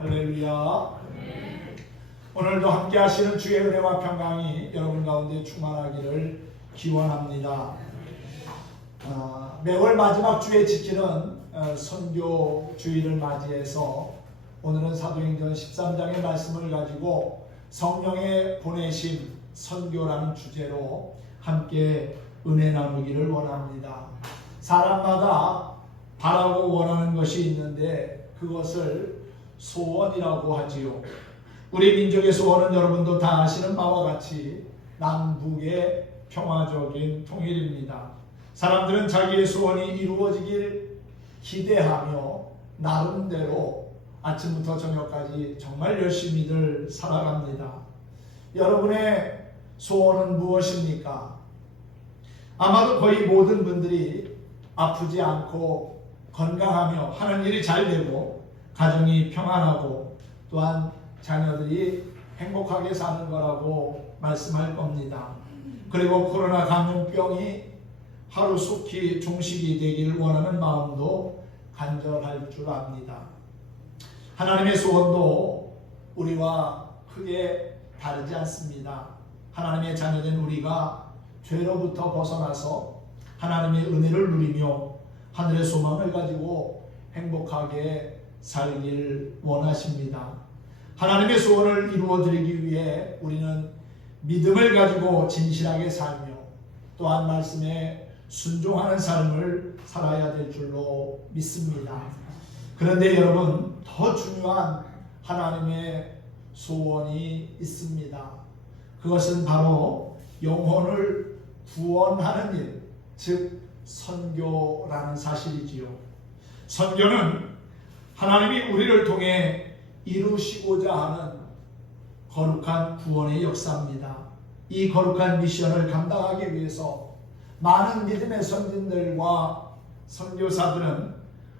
할렐루야. 오늘도 함께 하시는 주의 은혜와 평강이 여러분 가운데 충만하기를 기원합니다. 매월 마지막 주에 지키는 선교 주일을 맞이해서 오늘은 사도행전 13장의 말씀을 가지고 성령의 보내심 선교라는 주제로 함께 은혜 나누기를 원합니다. 사람마다 바라고 원하는 것이 있는데 그것을 소원이라고 하지요. 우리 민족의 소원은 여러분도 다 아시는 바와 같이 남북의 평화적인 통일입니다. 사람들은 자기의 소원이 이루어지길 기대하며 나름대로 아침부터 저녁까지 정말 열심히들 살아갑니다. 여러분의 소원은 무엇입니까? 아마도 거의 모든 분들이 아프지 않고 건강하며 하는 일이 잘 되고 가정이 평안하고 또한 자녀들이 행복하게 사는 거라고 말씀할 겁니다. 그리고 코로나 감염병이 하루속히 종식이 되기를 원하는 마음도 간절할 줄 압니다. 하나님의 소원도 우리와 크게 다르지 않습니다. 하나님의 자녀된 우리가 죄로부터 벗어나서 하나님의 은혜를 누리며 하늘의 소망을 가지고 행복하게 살길 원하십니다. 하나님의 소원을 이루어드리기 위해 우리는 믿음을 가지고 진실하게 살며 또한 말씀에 순종하는 삶을 살아야 될 줄로 믿습니다. 그런데 여러분, 더 중요한 하나님의 소원이 있습니다. 그것은 바로 영혼을 구원하는 일, 즉 선교라는 사실이지요. 선교는 하나님이 우리를 통해 이루시고자 하는 거룩한 구원의 역사입니다. 이 거룩한 미션을 감당하기 위해서 많은 믿음의 선진들과 선교사들은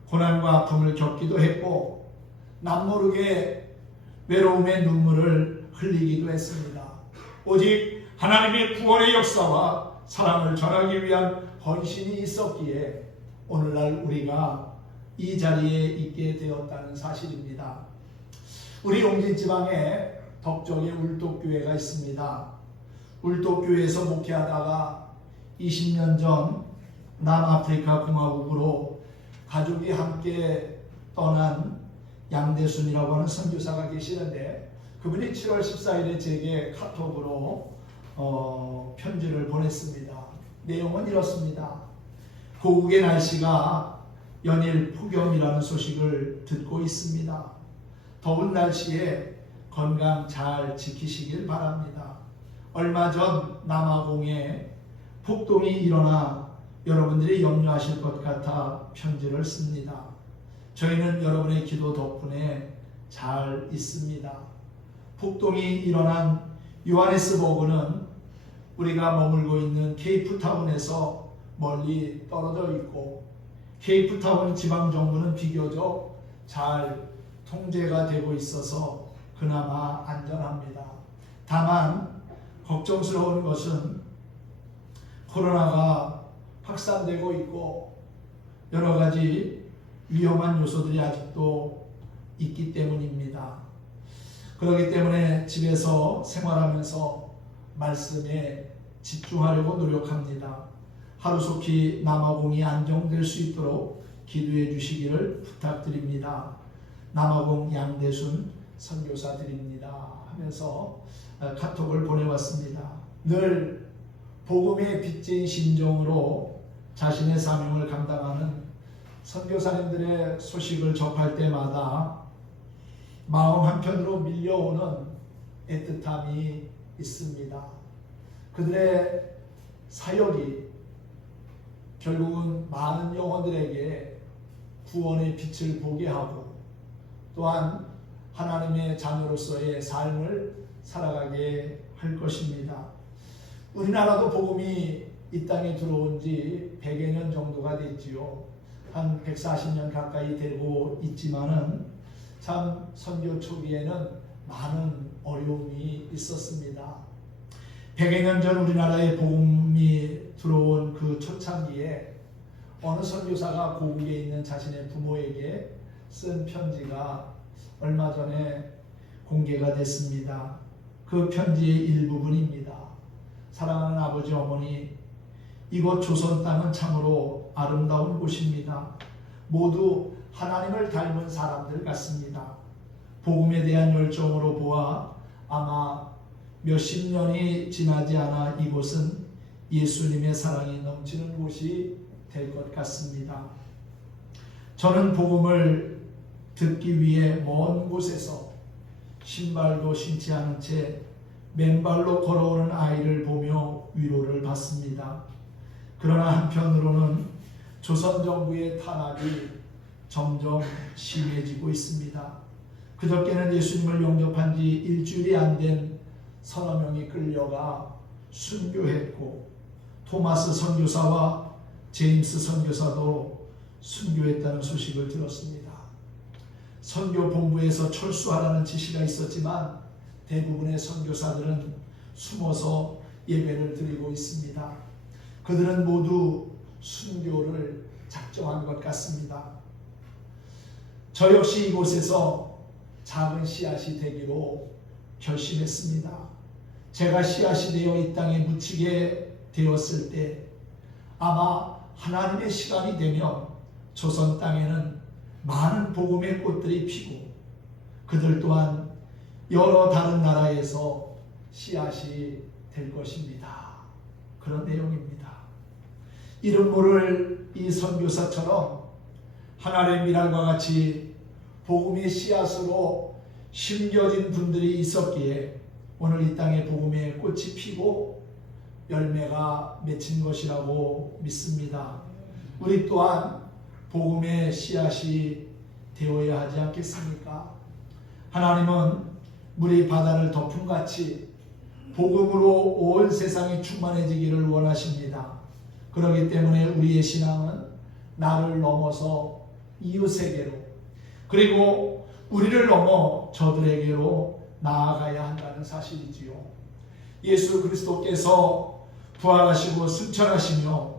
고난과 아픔을 겪기도 했고 남모르게 외로움의 눈물을 흘리기도 했습니다. 오직 하나님의 구원의 역사와 사랑을 전하기 위한 헌신이 있었기에 오늘날 우리가 이 자리에 있게 되었다는 사실입니다. 우리 용진 지방에 덕정에 울독교회가 있습니다. 울독교회에서 목회하다가 20년 전 남아프리카 공화국으로 가족이 함께 떠난 양대순이라고 하는 선교사가 계시는데 그분이 7월 14일에 제게 카톡으로 편지를 보냈습니다. 내용은 이렇습니다. 고국의 날씨가 연일 폭염이라는 소식을 듣고 있습니다. 더운 날씨에 건강 잘 지키시길 바랍니다. 얼마 전 남아공에 폭동이 일어나 여러분들이 염려하실 것 같아 편지를 씁니다. 저희는 여러분의 기도 덕분에 잘 있습니다. 폭동이 일어난 요하네스버그는 우리가 머물고 있는 케이프타운에서 멀리 떨어져 있고 케이프타운 지방정부는 비교적 잘 통제가 되고 있어서 그나마 안전합니다. 다만 걱정스러운 것은 코로나가 확산되고 있고 여러 가지 위험한 요소들이 아직도 있기 때문입니다. 그렇기 때문에 집에서 생활하면서 말씀에 집중하려고 노력합니다. 하루속히 남아공이 안정될 수 있도록 기도해 주시기를 부탁드립니다. 남아공 양대순 선교사드립니다 하면서 카톡을 보내왔습니다. 늘 복음의 빚진 심정으로 자신의 사명을 감당하는 선교사님들의 소식을 접할 때마다 마음 한편으로 밀려오는 애틋함이 있습니다. 그들의 사역이 결국은 많은 영혼들에게 구원의 빛을 보게 하고 또한 하나님의 자녀로서의 삶을 살아가게 할 것입니다. 우리나라도 복음이 이 땅에 들어온 지 100여 년 정도가 됐지요. 한 140년 가까이 되고 있지만은 참 선교 초기에는 많은 어려움이 있었습니다. 100여 년 전 우리나라에 복음이 들어온 그 초창기에 어느 선교사가 고국에 있는 자신의 부모에게 쓴 편지가 얼마 전에 공개가 됐습니다. 그 편지의 일부분입니다. 사랑하는 아버지 어머니, 이곳 조선 땅은 참으로 아름다운 곳입니다. 모두 하나님을 닮은 사람들 같습니다. 복음에 대한 열정으로 보아 아마 몇십 년이 지나지 않아 이곳은 예수님의 사랑이 넘치는 곳이 될 것 같습니다. 저는 복음을 듣기 위해 먼 곳에서 신발도 신지 않은 채 맨발로 걸어오는 아이를 보며 위로를 받습니다. 그러나 한편으로는 조선 정부의 탄압이 점점 심해지고 있습니다. 그저께는 예수님을 영접한 지 일주일이 안 된 서너 명이 끌려가 순교했고, 토마스 선교사와 제임스 선교사도 순교했다는 소식을 들었습니다. 선교 본부에서 철수하라는 지시가 있었지만 대부분의 선교사들은 숨어서 예배를 드리고 있습니다. 그들은 모두 순교를 작정한 것 같습니다. 저 역시 이곳에서 작은 씨앗이 되기로 결심했습니다. 제가 씨앗이 되어 이 땅에 묻히게 되었을 때 아마 하나님의 시간이 되면 조선 땅에는 많은 복음의 꽃들이 피고 그들 또한 여러 다른 나라에서 씨앗이 될 것입니다. 그런 내용입니다. 이름 모를 이 선교사처럼 하나님의 미랄과 같이 복음의 씨앗으로 심겨진 분들이 있었기에 오늘 이 땅에 복음의 꽃이 피고 열매가 맺힌 것이라고 믿습니다. 우리 또한 복음의 씨앗이 되어야 하지 않겠습니까? 하나님은 물이 바다를 덮음같이 복음으로 온 세상이 충만해지기를 원하십니다. 그렇기 때문에 우리의 신앙은 나를 넘어서 이웃에게로, 그리고 우리를 넘어 저들에게로 나아가야 한다는 사실이지요. 예수 그리스도께서 부활하시고 승천하시며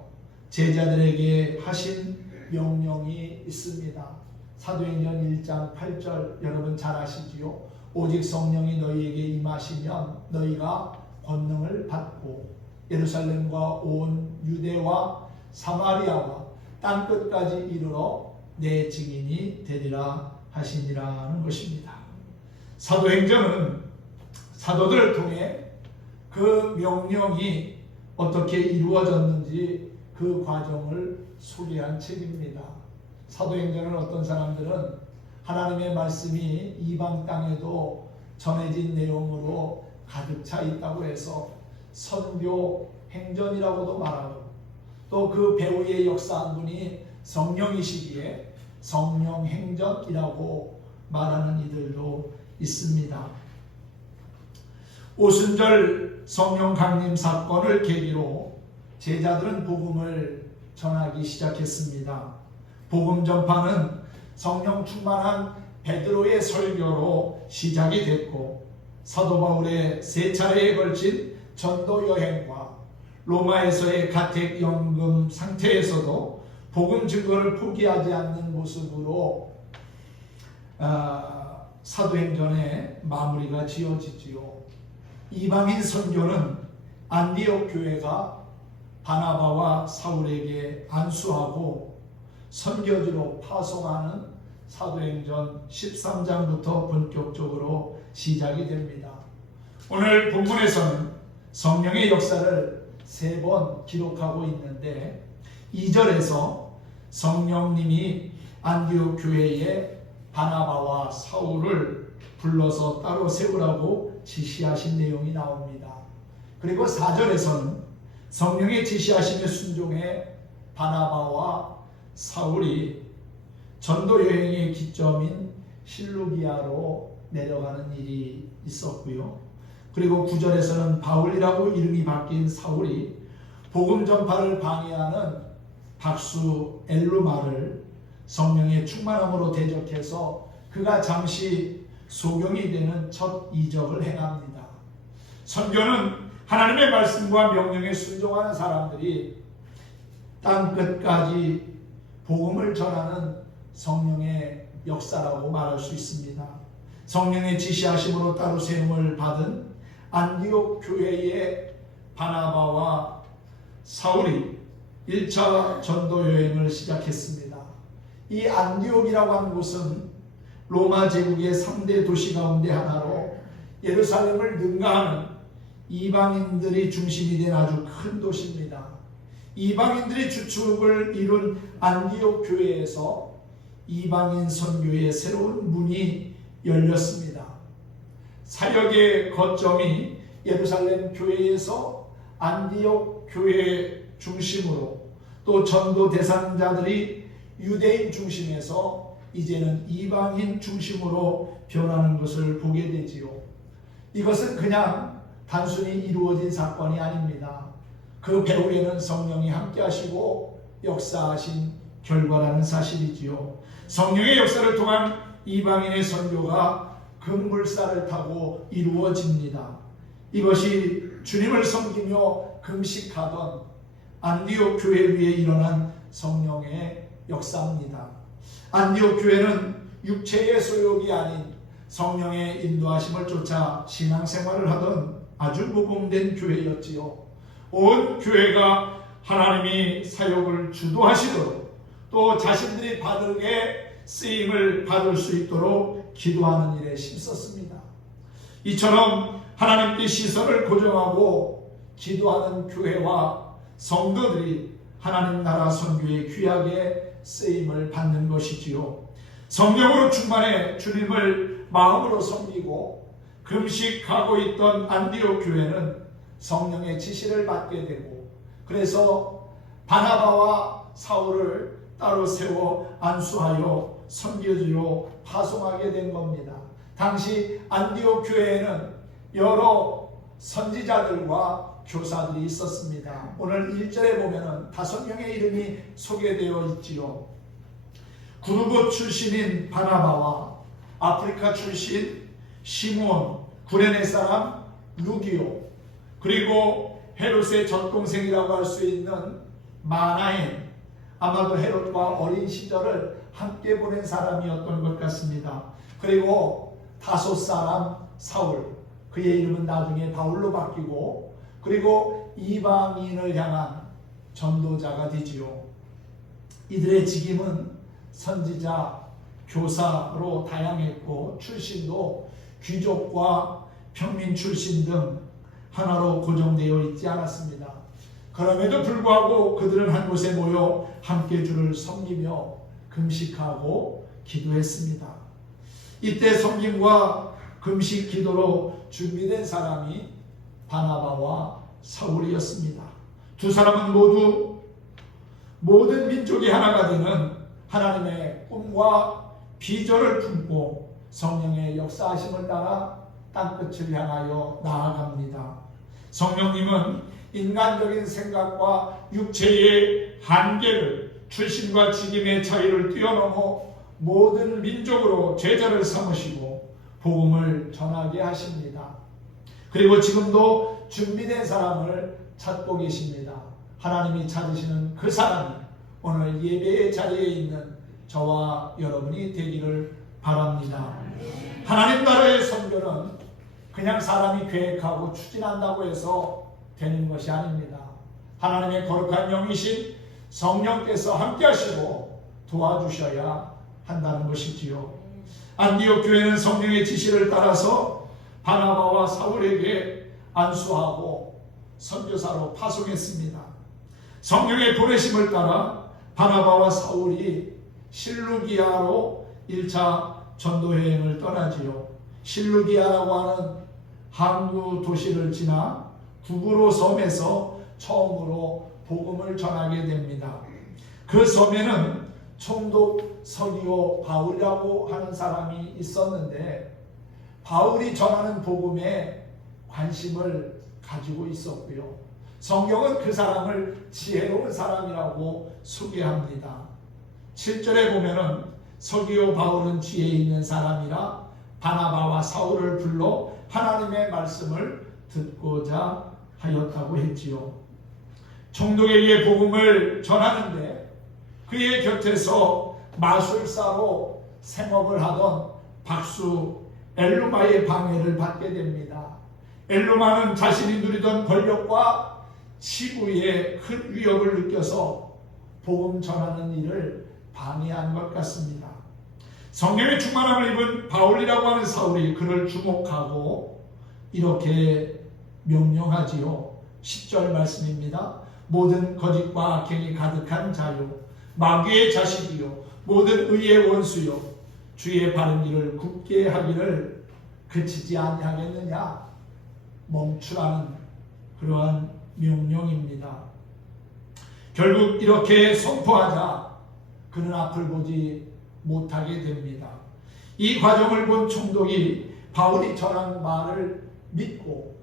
제자들에게 하신 명령이 있습니다. 사도행전 1장 8절 여러분 잘 아시지요? 오직 성령이 너희에게 임하시면 너희가 권능을 받고 예루살렘과 온 유대와 사마리아와 땅끝까지 이르러 내 증인이 되리라 하시니라는 것입니다. 사도행전은 사도들을 통해 그 명령이 어떻게 이루어졌는지 그 과정을 소개한 책입니다. 사도행전은 어떤 사람들은 하나님의 말씀이 이방 땅에도 전해진 내용으로 가득 차 있다고 해서 선교 행전이라고도 말하고, 또 그 배후의 역사 한 분이 성령이시기에 성령 행전이라고 말하는 이들도 있습니다. 오순절 성령 강림 사건을 계기로 제자들은 복음을 전하기 시작했습니다. 복음 전파는 성령 충만한 베드로의 설교로 시작이 됐고, 사도 바울의 세 차례에 걸친 전도 여행과 로마에서의 가택 연금 상태에서도 복음 증거를 포기하지 않는 모습으로 사도행전의 마무리가 지어지지요. 이방인 선교는 안디옥 교회가 바나바와 사울에게 안수하고 선교지로 파송하는 사도행전 13장부터 본격적으로 시작이 됩니다. 오늘 본문에서는 성령의 역사를 3번 기록하고 있는데 2절에서 성령님이 안디옥 교회에 바나바와 사울을 불러서 따로 세우라고 지시하신 내용이 나옵니다. 그리고 4절에서는 성령의 지시하심에 순종해 바나바와 사울이 전도 여행의 기점인 실루기아로 내려가는 일이 있었고요. 그리고 9절에서는 바울이라고 이름이 바뀐 사울이 복음 전파를 방해하는 박수 엘루마를 성령의 충만함으로 대적해서 그가 잠시 소경이 되는 첫 이적을 행합니다. 선교는 하나님의 말씀과 명령에 순종하는 사람들이 땅 끝까지 복음을 전하는 성령의 역사라고 말할 수 있습니다. 성령의 지시하심으로 따로 세움을 받은 안디옥 교회의 바나바와 사울이 1차 전도 여행을 시작했습니다. 이 안디옥이라고 하는 곳은 로마 제국의 3대 도시 가운데 하나로 예루살렘을 능가하는 이방인들이 중심이 된 아주 큰 도시입니다. 이방인들이 주축을 이룬 안디옥 교회에서 이방인 선교의 새로운 문이 열렸습니다. 사역의 거점이 예루살렘 교회에서 안디옥 교회 중심으로, 또 전도 대상자들이 유대인 중심에서 이제는 이방인 중심으로 변하는 것을 보게 되지요. 이것은 그냥 단순히 이루어진 사건이 아닙니다. 그 배후에는 성령이 함께 하시고 역사하신 결과라는 사실이지요. 성령의 역사를 통한 이방인의 선교가 급물살을 타고 이루어집니다. 이것이 주님을 섬기며 금식하던 안디옥 교회 위에 일어난 성령의 역사입니다. 안디옥 교회는 육체의 소욕이 아닌 성령의 인도하심을 쫓아 신앙생활을 하던 아주 모범된 교회였지요. 온 교회가 하나님이 사역을 주도하시도록, 또 자신들이 바르게 쓰임을 받을 수 있도록 기도하는 일에 힘썼습니다. 이처럼 하나님께 시선을 고정하고 기도하는 교회와 성도들이 하나님 나라 선교에 귀하게 쓰임을 받는 것이지요. 성령으로 충만해 주님을 마음으로 섬기고 금식하고 있던 안디옥 교회는 성령의 지시를 받게 되고, 그래서 바나바와 사울을 따로 세워 안수하여 선교지로 파송하게 된 겁니다. 당시 안디옥 교회에는 여러 선지자들과 교사들이 있었습니다. 오늘 1절에 보면은 5명의 이름이 소개되어 있지요. 구르고 출신인 바나바와 아프리카 출신 시몬, 구레네 사람 루기오, 그리고 헤롯의 젖동생이라고 할 수 있는 마나엔, 아마도 헤롯과 어린 시절을 함께 보낸 사람이었던 것 같습니다. 그리고 다소 사람 사울, 그의 이름은 나중에 바울로 바뀌고, 그리고 이방인을 향한 전도자가 되지요. 이들의 직임은 선지자, 교사로 다양했고, 출신도 귀족과 평민 출신 등 하나로 고정되어 있지 않았습니다. 그럼에도 불구하고 그들은 한 곳에 모여 함께 주를 섬기며 금식하고 기도했습니다. 이때 섬김과 금식 기도로 준비된 사람이 바나바와 사울이었습니다. 두 사람은 모두 모든 민족이 하나가 되는 하나님의 꿈과 비전을 품고 성령의 역사하심을 따라 땅끝을 향하여 나아갑니다. 성령님은 인간적인 생각과 육체의 한계를, 출신과 직임의 차이를 뛰어넘어 모든 민족으로 제자를 삼으시고 복음을 전하게 하십니다. 그리고 지금도 준비된 사람을 찾고 계십니다. 하나님이 찾으시는 그 사람이 오늘 예배의 자리에 있는 저와 여러분이 되기를 바랍니다. 하나님 나라의 선교는 그냥 사람이 계획하고 추진한다고 해서 되는 것이 아닙니다. 하나님의 거룩한 영이신 성령께서 함께 하시고 도와주셔야 한다는 것이지요. 안디옥 교회는 성령의 지시를 따라서 바나바와 사울에게 안수하고 선교사로 파송했습니다. 성령의 보내심을 따라 바나바와 사울이 실루기아로 1차 전도 여행을 떠나지요. 실루기아라고 하는 항구 도시를 지나 구브로 섬에서 처음으로 복음을 전하게 됩니다. 그 섬에는 총독 서기오 바울이라고 하는 사람이 있었는데, 바울이 전하는 복음에 관심을 가지고 있었고요. 성경은 그 사람을 지혜로운 사람이라고 소개합니다. 7절에 보면은 서기오 바울은 지혜 있는 사람이라 바나바와 사울을 불러 하나님의 말씀을 듣고자 하였다고 했지요. 총독에게 복음을 전하는데 그의 곁에서 마술사로 생업을 하던 박수 엘루마의 방해를 받게 됩니다. 엘루마는 자신이 누리던 권력과 치부의 큰 위협을 느껴서 복음 전하는 일을 방해한 것 같습니다. 성령의 충만함을 입은 바울이라고 하는 사울이 그를 주목하고 이렇게 명령하지요. 10절 말씀입니다. 모든 거짓과 악행이 가득한 자요, 마귀의 자식이요, 모든 의의 원수요, 주의 바른 길을 굳게 하기를 그치지 아니하겠느냐. 멈추라는 그러한 명령입니다. 결국 이렇게 선포하자 그는 앞을 보지 못하게 됩니다. 이 과정을 본 총독이 바울이 전한 말을 믿고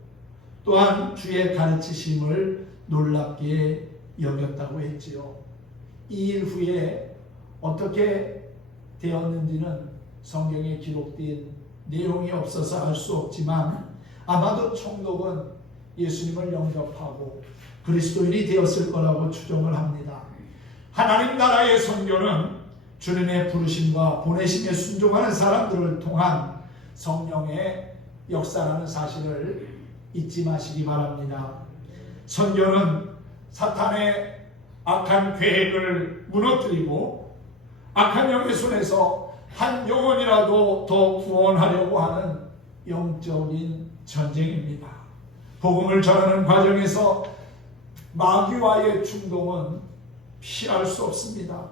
또한 주의 가르치심을 놀랍게 여겼다고 했지요. 이 일 후에 어떻게 되었는지는 성경에 기록된 내용이 없어서 알 수 없지만 아마도 총독은 예수님을 영접하고 그리스도인이 되었을 거라고 추정을 합니다. 하나님 나라의 선교는 주님의 부르심과 보내심에 순종하는 사람들을 통한 성령의 역사라는 사실을 잊지 마시기 바랍니다. 선교는 사탄의 악한 계획을 무너뜨리고 악한 영의 손에서 한 영혼이라도 더 구원하려고 하는 영적인 전쟁입니다. 복음을 전하는 과정에서 마귀와의 충동은 피할 수 없습니다.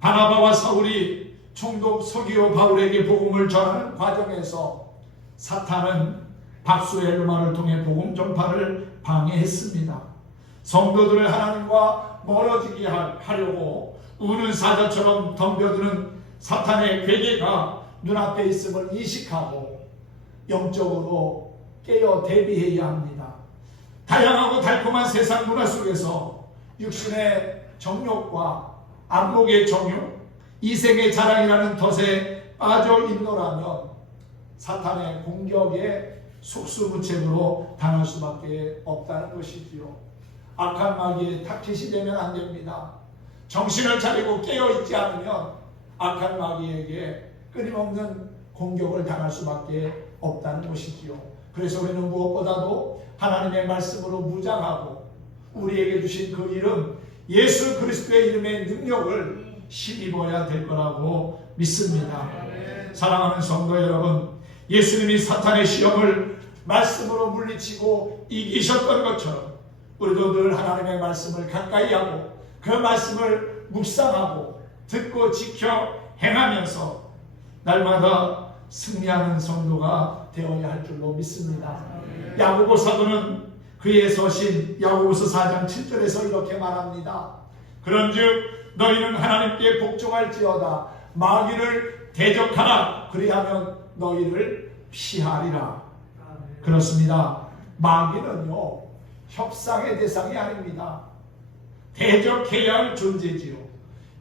바나바와 사울이 총독 서기오 바울에게 복음을 전하는 과정에서 사탄은 박수 엘루마를 통해 복음 전파를 방해했습니다. 성도들을 하나님과 멀어지게 하려고 우는 사자처럼 덤벼드는 사탄의 괴계가 눈앞에 있음을 인식하고 영적으로 깨어 대비해야 합니다. 다양하고 달콤한 세상 문화 속에서 육신의 정욕과 안목의 정욕, 이생의 자랑이라는 덫에 빠져 있노라면 사탄의 공격에 속수무책으로 당할 수밖에 없다는 것이지요. 악한 마귀의 타깃이 되면 안 됩니다. 정신을 차리고 깨어있지 않으면 악한 마귀에게 끊임없는 공격을 당할 수밖에 없다는 것이지요. 그래서 우리는 무엇보다도 하나님의 말씀으로 무장하고 우리에게 주신 그 이름 예수 그리스도의 이름의 능력을 힘입어야 될 거라고 믿습니다. 사랑하는 성도 여러분, 예수님이 사탄의 시험을 말씀으로 물리치고 이기셨던 것처럼 우리도 늘 하나님의 말씀을 가까이 하고 그 말씀을 묵상하고 듣고 지켜 행하면서 날마다 승리하는 성도가 되어야 할 줄로 믿습니다. 야고보 사도는 그의 서신 야고보서 4장 7절에서 이렇게 말합니다. 그런즉 너희는 하나님께 복종할지어다 마귀를 대적하라 그리하면 너희를 피하리라. 그렇습니다. 마귀는요 협상의 대상이 아닙니다. 대적해야 할 존재지요.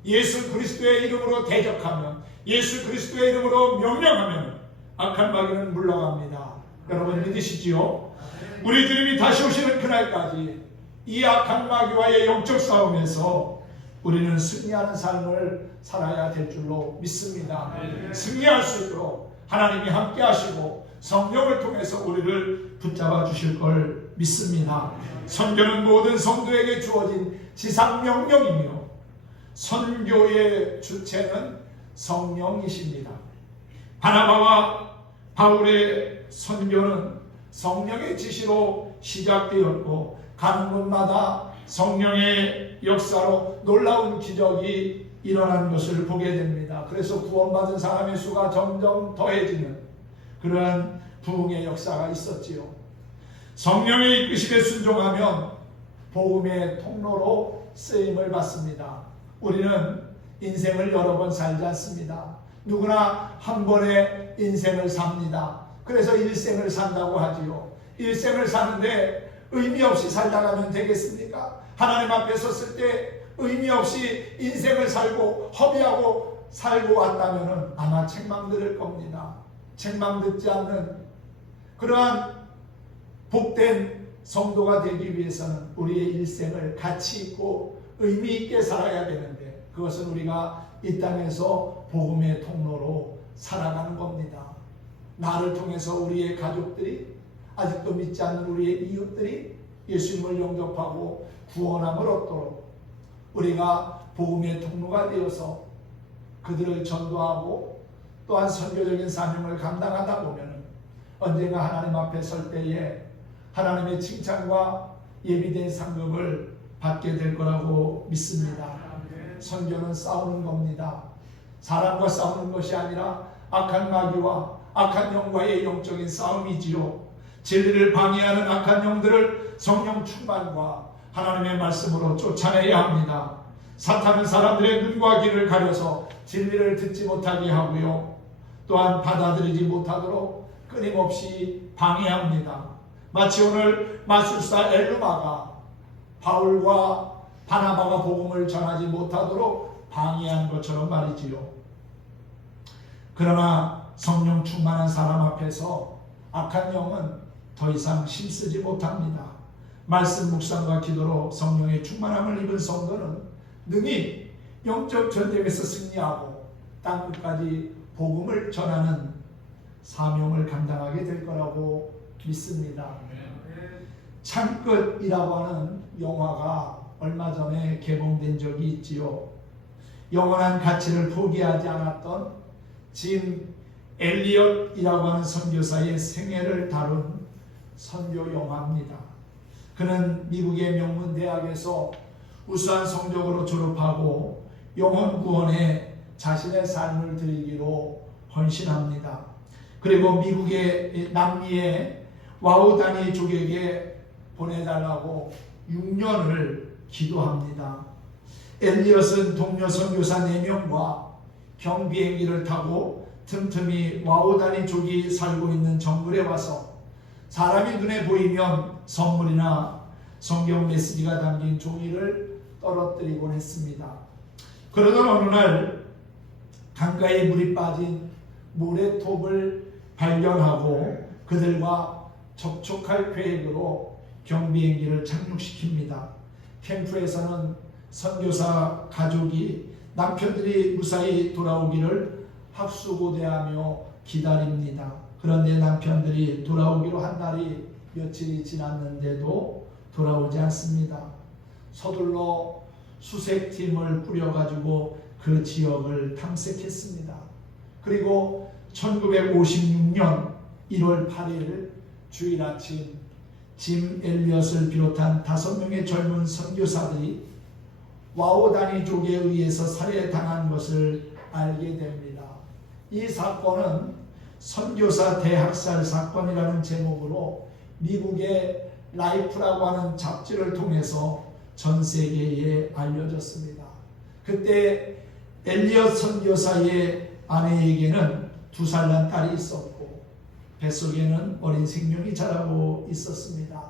예수 그리스도의 이름으로 대적하면 예수 그리스도의 이름으로 명령하면 악한 마귀는 물러갑니다. 여러분 믿으시지요? 우리 주님이 다시 오시는 그날까지 이 악한 마귀와의 영적 싸움에서 우리는 승리하는 삶을 살아야 될 줄로 믿습니다. 승리할 수 있도록 하나님이 함께 하시고 성령을 통해서 우리를 붙잡아 주실 걸 믿습니다. 선교는 모든 성도에게 주어진 지상명령이며 선교의 주체는 성령이십니다. 바나바와 바울의 선교는 성령의 지시로 시작되었고 가는 곳마다 성령의 역사로 놀라운 기적이 일어난 것을 보게 됩니다. 그래서 구원받은 사람의 수가 점점 더해지는 그러한 부흥의 역사가 있었지요. 성령의 이끄심에 순종하면 복음의 통로로 쓰임을 받습니다. 우리는 인생을 여러 번 살지 않습니다. 누구나 한 번의 인생을 삽니다. 그래서 일생을 산다고 하지요. 일생을 사는데 의미 없이 살다가면 되겠습니까? 하나님 앞에 섰을 때 의미 없이 인생을 살고 허비하고 살고 왔다면 아마 책망 들을 겁니다. 책망 듣지 않는 그러한 복된 성도가 되기 위해서는 우리의 일생을 가치 있고 의미 있게 살아야 되는데 그것은 우리가 이 땅에서 복음의 통로로 살아가는 겁니다. 나를 통해서 우리의 가족들이, 아직도 믿지 않는 우리의 이웃들이 예수님을 영접하고 구원함을 얻도록 우리가 복음의 통로가 되어서 그들을 전도하고 또한 선교적인 사명을 감당하다 보면 언젠가 하나님 앞에 설 때에 하나님의 칭찬과 예비된 상급을 받게 될 거라고 믿습니다. 선교는 싸우는 겁니다. 사람과 싸우는 것이 아니라 악한 마귀와 악한 영과의 영적인 싸움이지요. 진리를 방해하는 악한 영들을 성령 충만과 하나님의 말씀으로 쫓아내야 합니다. 사탄은 사람들의 눈과 귀를 가려서 진리를 듣지 못하게 하고요, 또한 받아들이지 못하도록 끊임없이 방해합니다. 마치 오늘 마술사 엘루마가 바울과 바나바가 복음을 전하지 못하도록 방해한 것처럼 말이지요. 그러나 성령 충만한 사람 앞에서 악한 영은 더 이상 힘쓰지 못합니다. 말씀 묵상과 기도로 성령의 충만함을 입은 성도는 능히 영적 전쟁에서 승리하고 땅끝까지 복음을 전하는 사명을 감당하게 될 거라고 믿습니다. 창끝이라고 하는 영화가 얼마 전에 개봉된 적이 있지요. 영원한 가치를 포기하지 않았던 짐 엘리엇이라고 하는 선교사의 생애를 다룬 선교 영화입니다. 그는 미국의 명문 대학에서 우수한 성적으로 졸업하고 영혼 구원에 자신의 삶을 드리기로 헌신합니다. 그리고 미국의 남미의 와우다니 족에게 보내달라고 6년을 기도합니다. 엘리엇은 동료 선교사 4명과 경비행기를 타고 틈틈이 와우다니 족이 살고 있는 정글에 와서 사람이 눈에 보이면 선물이나 성경 메시지가 담긴 종이를 떨어뜨리곤 했습니다. 그러던 어느 날 강가에 물이 빠진 모래톱을 발견하고 그들과 접촉할 계획으로 경비행기를 착륙시킵니다. 캠프에서는 선교사 가족이 남편들이 무사히 돌아오기를 합수고대하며 기다립니다. 그런데 남편들이 돌아오기로 한 날이 며칠이 지났는데도 돌아오지 않습니다. 서둘러 수색팀을 꾸려가지고 그 지역을 탐색했습니다. 그리고 1956년 1월 8일 주일 아침 짐 엘리엇을 비롯한 5명의 젊은 선교사들이 와우다니족에 의해서 살해당한 것을 알게 됩니다. 이 사건은 선교사 대학살 사건이라는 제목으로 미국의 라이프라고 하는 잡지를 통해서 전 세계에 알려졌습니다. 그때 엘리엇 선교사의 아내에게는 2살 난 딸이 있었고 뱃속에는 어린 생명이 자라고 있었습니다.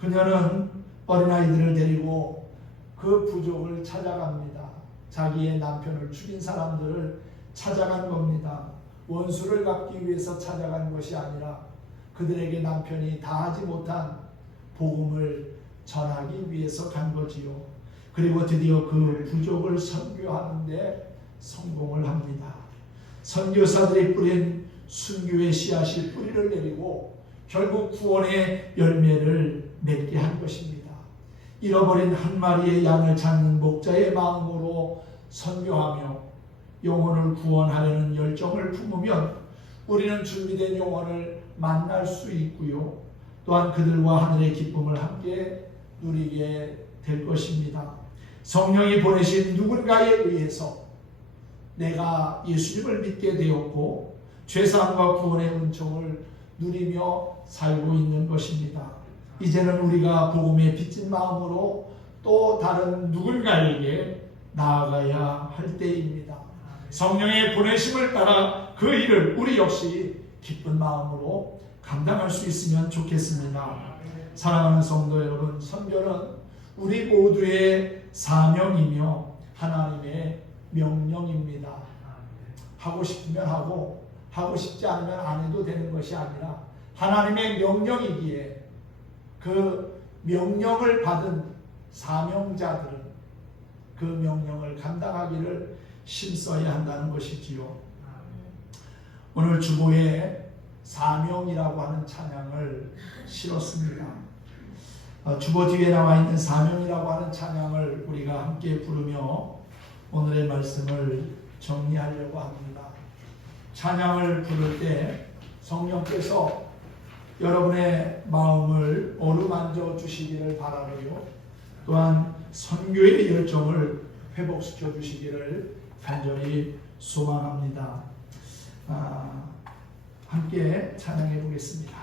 그녀는 어린아이들을 데리고 그 부족을 찾아갑니다. 자기의 남편을 죽인 사람들을 찾아간 겁니다. 원수를 갚기 위해서 찾아간 것이 아니라 그들에게 남편이 다하지 못한 복음을 전하기 위해서 간 거지요. 그리고 드디어 그 부족을 선교하는데 성공을 합니다. 선교사들이 뿌린 순교의 씨앗이 뿌리를 내리고 결국 구원의 열매를 맺게 한 것입니다. 잃어버린 한 마리의 양을 찾는 목자의 마음으로 선교하며 영혼을 구원하려는 열정을 품으면 우리는 준비된 영혼을 만날 수 있고요. 또한 그들과 하늘의 기쁨을 함께 누리게 될 것입니다. 성령이 보내신 누군가에 의해서 내가 예수님을 믿게 되었고 죄사함과 구원의 은총을 누리며 살고 있는 것입니다. 이제는 우리가 복음에 빚진 마음으로 또 다른 누군가에게 나아가야 할 때입니다. 성령의 보내심을 따라 그 일을 우리 역시 기쁜 마음으로 감당할 수 있으면 좋겠습니다. 사랑하는 성도 여러분, 선교는 우리 모두의 사명이며 하나님의 명령입니다. 하고 싶으면 하고, 하고 싶지 않으면 안 해도 되는 것이 아니라 하나님의 명령이기에 그 명령을 받은 사명자들은 그 명령을 감당하기를 힘써야 한다는 것이지요. 오늘 주보에 사명이라고 하는 찬양을 실었습니다. 주보 뒤에 나와 있는 사명이라고 하는 찬양을 우리가 함께 부르며 오늘의 말씀을 정리하려고 합니다. 찬양을 부를 때 성령께서 여러분의 마음을 어루만져 주시기를 바라고요. 또한 선교의 열정을 회복시켜 주시기를 간절히 소망합니다. 함께 찬양해 보겠습니다.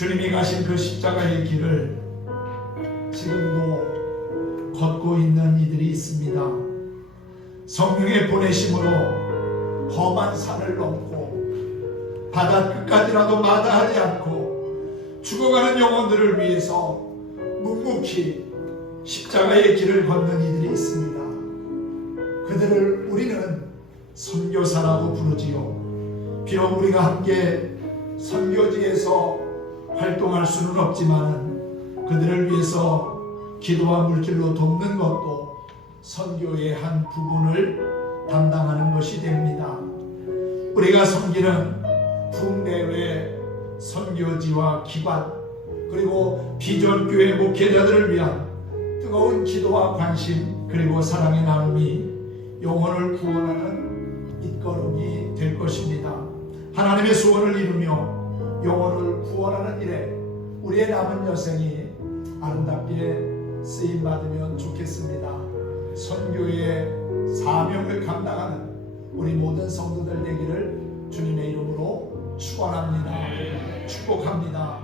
주님이 가신 그 십자가의 길을 지금도 걷고 있는 이들이 있습니다. 성령의 보내심으로 험한 산을 넘고 바다 끝까지라도 마다하지 않고 죽어가는 영혼들을 위해서 묵묵히 십자가의 길을 걷는 이들이 있습니다. 그들을 우리는 선교사라고 부르지요. 비록 우리가 함께 선교지에서 활동할 수는 없지만 그들을 위해서 기도와 물질로 돕는 것도 선교의 한 부분을 담당하는 것이 됩니다. 우리가 섬기는 국내외 선교지와 기관 그리고 비전교회 목회자들을 위한 뜨거운 기도와 관심 그리고 사랑의 나눔이 영혼을 구원하는 it걸음이 될 것입니다. 하나님의 소원을 이루며 영혼을 구원하는 일에 우리의 남은 여생이 아름답게 쓰임받으면 좋겠습니다. 선교의 사명을 감당하는 우리 모든 성도들 되기를 주님의 이름으로 축원합니다. 축복합니다.